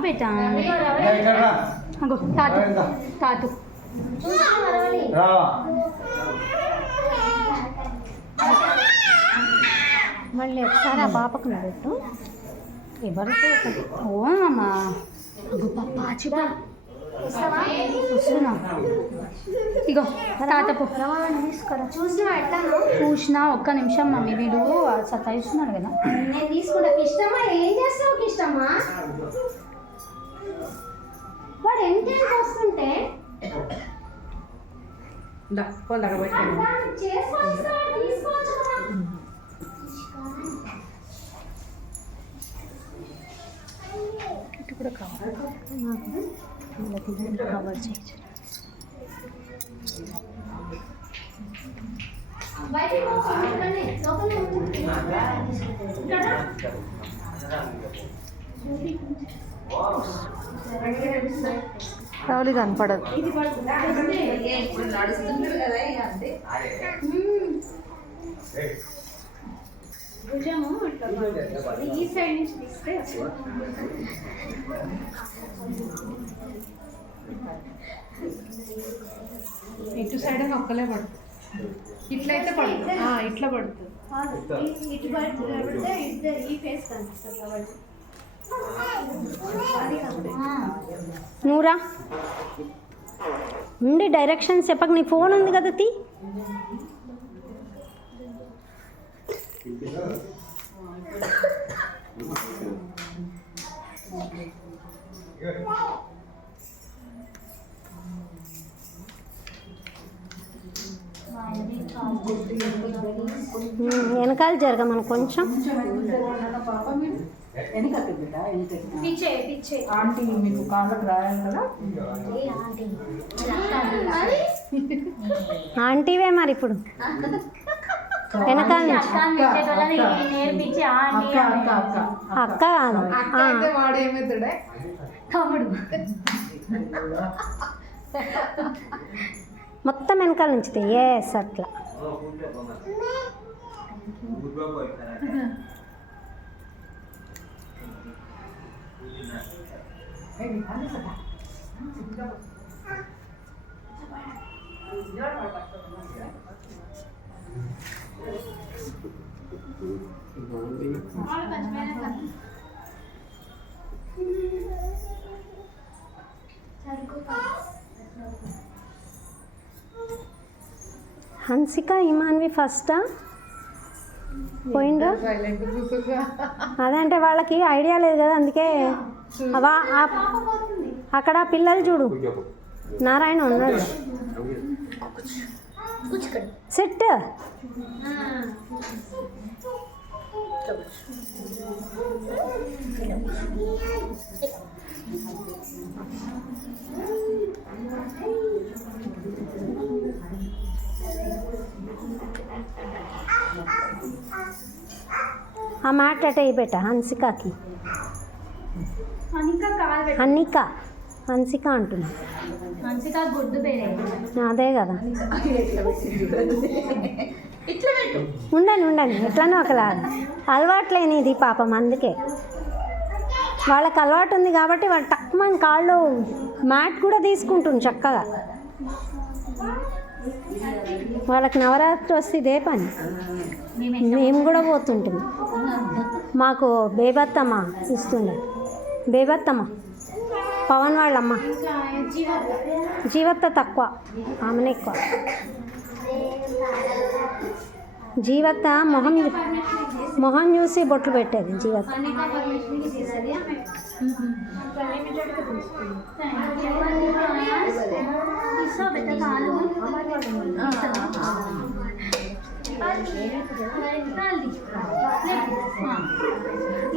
బేటా అగో తాటు తాటు మళ్ళీ ఒకసారి ఆ పాపకు పెట్టు ఎవరితో ఓ అమ్మా అగో పాప చిపా వస్తున్నా ఇగో తాతపు తీసుకురా చూసినా ఎట్లా చూసినా ఒక్క నిమిషం మమ్మీ వీడు సతాయిస్తున్నాడు కదా నేను తీసుకుంటా ఇష్టమా ఏం చేస్తావు ఇష్టమా వాడు ఎంతేంటి వస్తుంటే ఇటు కూడా కవర్ కవర్ చేయొచ్చు రావులి కనపడదు భుజము ఈ సైడ్ నుంచి తీస్తే ఇటు సైడ్ ఒక్కలే పడుతుంది ఇట్లయితే పడుతుంది ఇట్లా పడుతుంది ఇటు పడితే ఈ ఫేస్ కనిపిస్తుంది కాబట్టి నూరా ఉండి డైరెక్షన్స్ చెప్పక నీ ఫోన్ ఉంది కదా తీ వెనకాల జరగ మనం కొంచెం ఆంటీ మీకు కాళ్ళకు రాయాలి కదా ఆంటీవే మరి ఇప్పుడు వెనకాల నుంచి అక్క కాదు వాడేమవుతాడే తమ్ముడు మొత్తం వెనకాల నుంచి ఎస్ అట్లా హన్సిక ఇమాన్వి ఫస్టా పోయిందా అదే అంటే వాళ్ళకి ఐడియా లేదు కదా అందుకే అక్కడ పిల్లలు చూడు నారాయణ ఉన్నాడు సెట్ ఆ మాట అటే బేట హన్సికకి హన్నిక హన్సిక అంటున్నా అదే కదా ఉండండి ఎట్లనో ఒకలాగా అలవాట్లేని ఇది పాపం అందుకే వాళ్ళకి అలవాటు ఉంది కాబట్టి వాళ్ళు తక్కువ కాళ్ళు మ్యాట్ కూడా తీసుకుంటుంది చక్కగా వాళ్ళకి నవరాత్రి వస్తే ఇదే పని మేము కూడా పోతుంటాం మాకు బేబత్తమ్మ ఇస్తుండే బేబత్తమ్మ పవన్ వాళ్ళమ్మ జీవత్త తక్కువ ఆమెనే ఎక్కువ జీవత్త మొహం చూసి బొట్లు పెట్టేది జీవత్త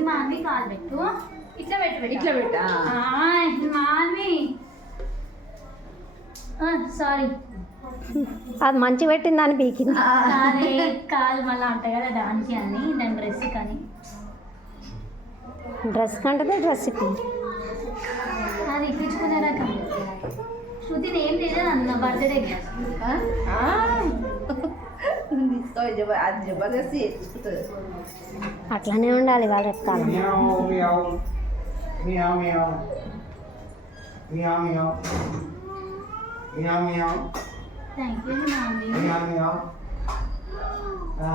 మాన్వి కాలు పెట్టు ఇట్లా పెట్టా మాన్వి సారీ అది మంచి పెట్టింది అని పీకింది కాలు మళ్ళీ ఉంటాయి కదా దానికి అని దాని డ్రెస్ కానీ డ్రెస్ కంటే డ్రెస్ ఇప్పింది అది ఇప్పించుకునేదా కానీ శృతి ఏం లేదు అన్న బర్త్డే అట్లానే ఉండాలి వాళ్ళ కాలం Meow meow. Meow meow. Meow meow. Thank you mummy. Meow meow. Ah.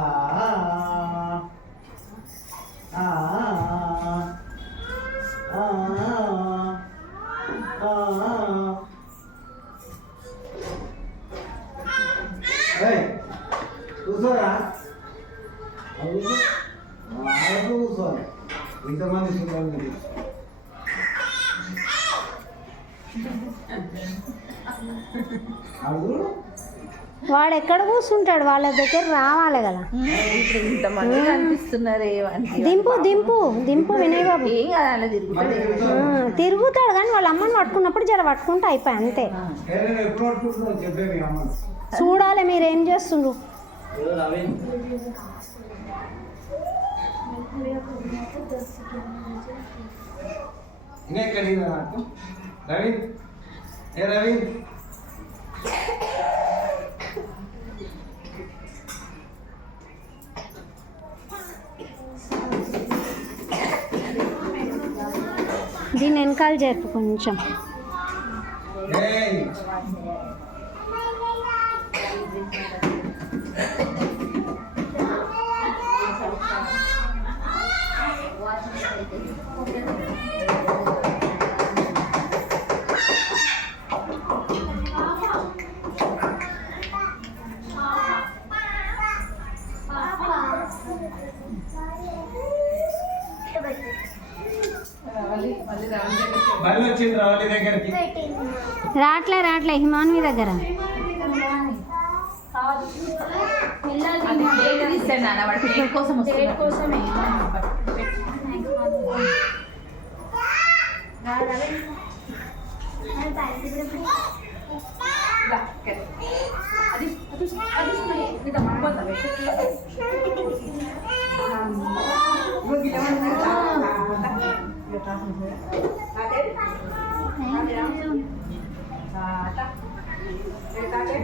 Ah. Ah. Ah. Hey, కూర్చోరా కూర్చోవాలి ఇంతమంది చూడాలి అడుగు వాడు ఎక్కడ కూర్చుంటాడు, వాళ్ళ దగ్గర రావాలి కదా. ఇప్పుడు ఇంతమంది కనిపిస్తున్నారు ఏమంటే దింపు దింపు దింపు వినయ్ బాబు. ఏం కాదు అలా తిరుగుతాడు. తిరుగుతాడు కానీ వాళ్ళ అమ్మని పట్టుకున్నప్పుడు జర పట్టుకుంటే అయిపోయి అంతే. నేను ఎప్పుడు పట్టుకుంటున్నావు చెప్పేది అమ్మ చూడాలి మీరు ఏం చేస్తుండ్రు. ఇంకెక్కడ నాకు రవీంద్ ఏ రవీంద్ దీన్ని వెనకాల జరుపు కొంచెం. ఏయ్ మళ్ళీ వచ్చింది రావాలి దగ్గరికి రాట్లే రాట్లే హిమాన్వి దగ్గర. అది ప్లేట్ తీస్తాడు నాన్న వాడు ప్లేట్ కోసం వస్తున్నాడు. కోసమే అది